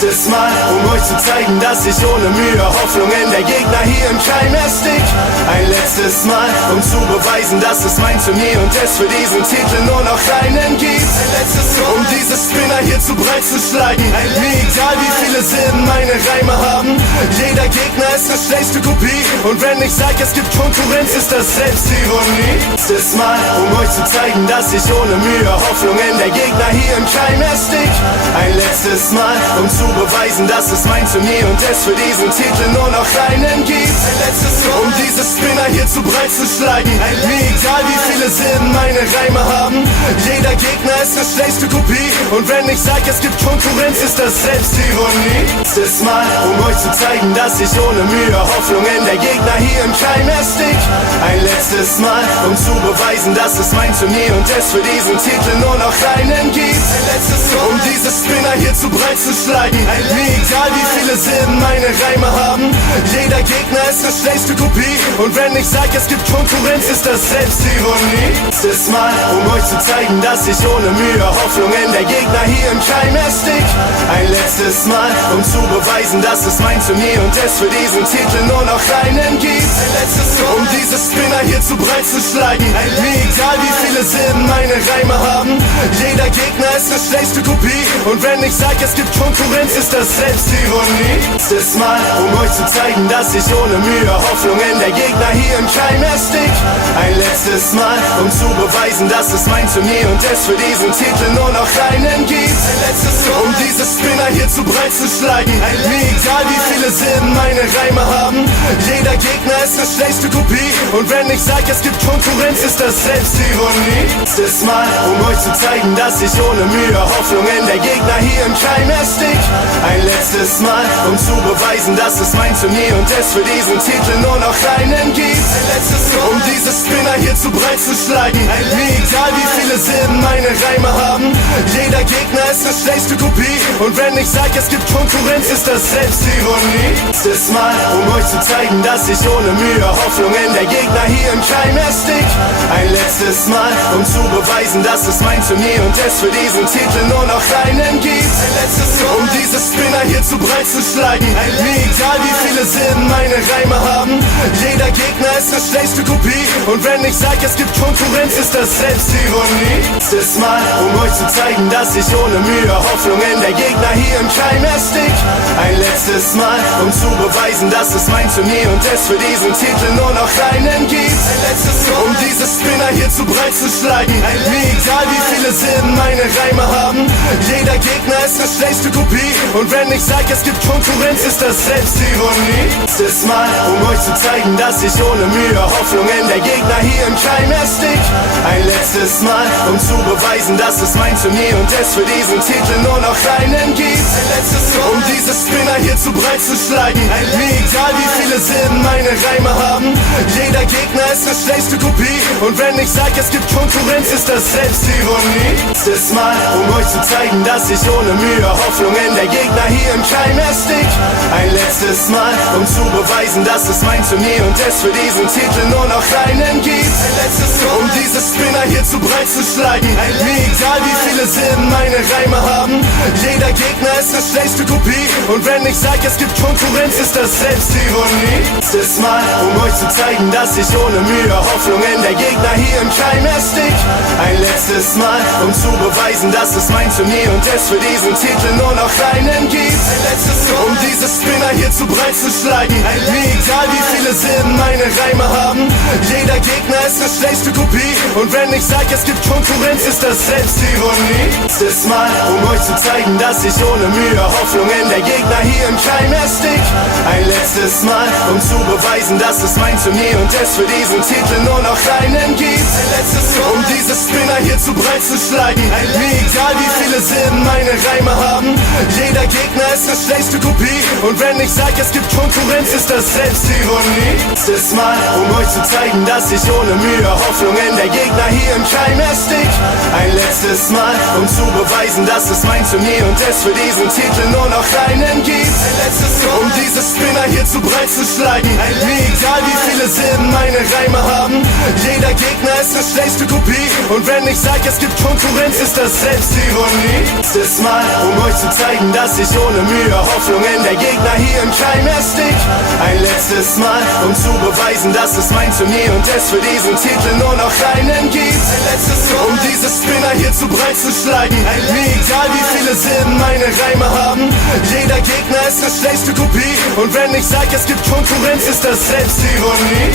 letztes Mal, um euch zu zeigen, dass ich ohne Mühe Hoffnungen der Gegner hier im Keim erstick. Ein letztes Mal, um zu beweisen, dass es mein Turnier und es für diesen Titel nur noch einen gibt. Ein letztes Mal, um diese Spinner hier zu breit zu schlagen. Mir egal wie viele Silben meine Reime haben, jeder Gegner ist eine schlechte Kopie. Und wenn ich sag, es gibt Konkurrenz, ist das Selbstironie. Letztes Mal, um euch zu zeigen, dass ich ohne Mühe Hoffnungen der Gegner hier im Keim erstick. Ein letztes Mal, um zu beweisen, dass es mein Turnier und es für diesen Titel nur noch einen gibt. Ein letztes Mal, um diese Spinner hier zu breit zu schlagen. Mir egal wie viele Silben meine Reime haben, jeder Gegner ist eine schlechte Kopie. Und wenn ich sag, es gibt Konkurrenz, ist das Selbstironie. Letztes Mal, um euch zu zeigen, dass ich ohne Mühe Hoffnungen der Gegner hier im Keim erstick. Ein letztes Mal, um zu beweisen, dass es mein Turnier und es für diesen Titel nur noch einen gibt. Ein letztes Mal, um diese Spinner hier zu breit zu schlagen. Mir egal wie viele Silben meine Reime haben, jeder Gegner ist eine schlechte Kopie. Und wenn ich sag, es gibt Konkurrenz, ist das Selbstironie. Letztes Mal, um euch zu zeigen, dass ich ohne Mühe Hoffnungen der Gegner hier im Keim erstick. Ein letztes Mal, um zu beweisen, dass es mein Turnier und es für diesen Titel nur noch einen gibt. Ein letztes Mal, um diese Spinner hier zu breit zu schlagen. Mir egal wie viele Silben meine Reime haben, jeder Gegner ist eine schlechte Kopie. Und wenn ich sag, es gibt Konkurrenz, ist das Selbstironie. Letztes Mal, um euch zu zeigen, dass ich ohne Mühe Hoffnungen der Gegner hier im Keim erstick. Ein letztes Mal, um zu beweisen, dass es mein Turnier und es für diesen Titel nur noch einen gibt. Ein letztes Mal, um diese Spinner hier zu breit zu schlagen. Mir egal wie viele Silben meine Reime haben, jeder Gegner ist eine schlechte Kopie. Und wenn ich sag, es gibt Konkurrenz, ist das Selbstironie. Letztes Mal, um euch zu zeigen, dass ich ohne Mühe Hoffnungen der Gegner hier im Keim erstick. Ein letztes Mal, um zu beweisen, dass es mein Turnier und es für diesen Titel nur noch einen gibt. Ein letztes Mal, um diese Spinner hier zu breit zu schlagen. Mir egal wie viele Silben meine Reime haben, jeder Gegner ist eine schlechte Kopie. Und wenn ich sag, es gibt Konkurrenz, ist das Selbstironie. Letztes Mal, um euch zu zeigen, dass ich ohne Mühe Hoffnungen der Gegner hier im Keim erstick. Ein letztes Mal, um zu beweisen, dass es mein Turnier und es für diesen Titel nur noch einen gibt. Ein letztes Mal, um diese Spinner hier zu breit zu schlagen. Mir egal wie viele Silben meine Reime haben, jeder Gegner ist eine schlechte Kopie. Und wenn ich sag, es gibt Konkurrenz, ist das Selbstironie. Letztes Mal, um euch zu zeigen, dass ich ohne Mühe Hoffnungen der Gegner hier im Keim erstick. Ein letztes Mal, um zu beweisen, dass es mein Turnier und es für diesen Titel nur noch einen gibt. Ein letztes Mal, um diese Spinner hier zu breit zu schlagen. Mir egal wie viele Silben meine Reime haben, jeder Gegner ist eine schlechte Kopie. Und wenn ich sag, es gibt Konkurrenz, ist das Selbstironie. Letztes Mal, um euch zu zeigen, dass ich ohne Mühe Hoffnungen der Gegner hier im Keim erstick. Ein letztes Mal, um zu beweisen, dass es mein Turnier und es für diesen Titel nur noch einen gibt. Ein letztes Mal, um diese Spinner hier zu breit zu schlagen. Mir egal wie viele Silben meine Reime haben, jeder Gegner ist eine schlechte Kopie. Und wenn ich sag, es gibt Konkurrenz, ist das Selbstironie. Letztes Mal, um euch zu zeigen, dass ich ohne Mühe Hoffnungen der Gegner hier im Keim erstick. Ein letztes Mal, um zu beweisen, dass es mein Turnier und es für diesen Titel nur noch einen gibt. Ein letztes Mal, um diese Spinner hier zu breit zu schlagen. Mir egal wie viele Silben meine Reime haben, jeder Gegner ist eine schlechte Kopie. Und wenn ich sag, es gibt Konkurrenz, ist das Selbstironie. Letztes Mal, um euch zu zeigen, dass ich ohne Mühe Hoffnungen der Gegner hier im Keim erstick. Ein letztes Mal, um zu beweisen, dass es mein Turnier und es für diesen Titel nur noch einen gibt. Ein letztes Mal, um diese Spinner hier zu breit zu schlagen. Mir egal wie viele Silben meine Reime haben, jeder Gegner ist eine schlechte Kopie. Und wenn ich sag, es gibt Konkurrenz, ist das Selbstironie. Letztes Mal, um euch zu zeigen, dass ich ohne Mühe Hoffnungen der Gegner hier im Keim erstick. Ein letztes Mal, um zu beweisen, dass es mein Turnier und es für diesen Titel nur noch einen gibt. Ein letztes Mal, um diese Spinner hier zu breit zu schlagen. Mir egal wie viele Silben meine Reime haben, jeder Gegner ist eine schlechte Kopie. Und wenn ich sag, es gibt Konkurrenz, ist das Selbstironie. Letztes Mal, um euch zu zeigen, dass ich ohne Mühe Hoffnungen der Gegner hier im Keim erstick. Ein letztes Mal, um zu beweisen, dass es mein Turnier und es für diesen Titel nur noch einen gibt. Ein letztes Mal, um diese diese Spinner hier zu breit zu schlagen. Mir egal wie viele Silben meine Reime haben, jeder Gegner ist eine schlechte Kopie. Und wenn ich sag, es gibt Konkurrenz, ist das Selbstironie. Letztes Mal, um euch zu zeigen, dass ich ohne Mühe Hoffnung in der Gegner hier im Keim erstick. Ein letztes Mal, um zu beweisen, dass es mein Turnier und es für diesen Titel nur noch einen gibt. Ein letztes Mal, um diese Spinner hier zu breit zu schlagen. Mir egal wie viele Silben meine Reime haben, jeder Gegner ist eine schlechte Kopie. Und wenn ich sag, es gibt Konkurrenz, ist das Selbstironie.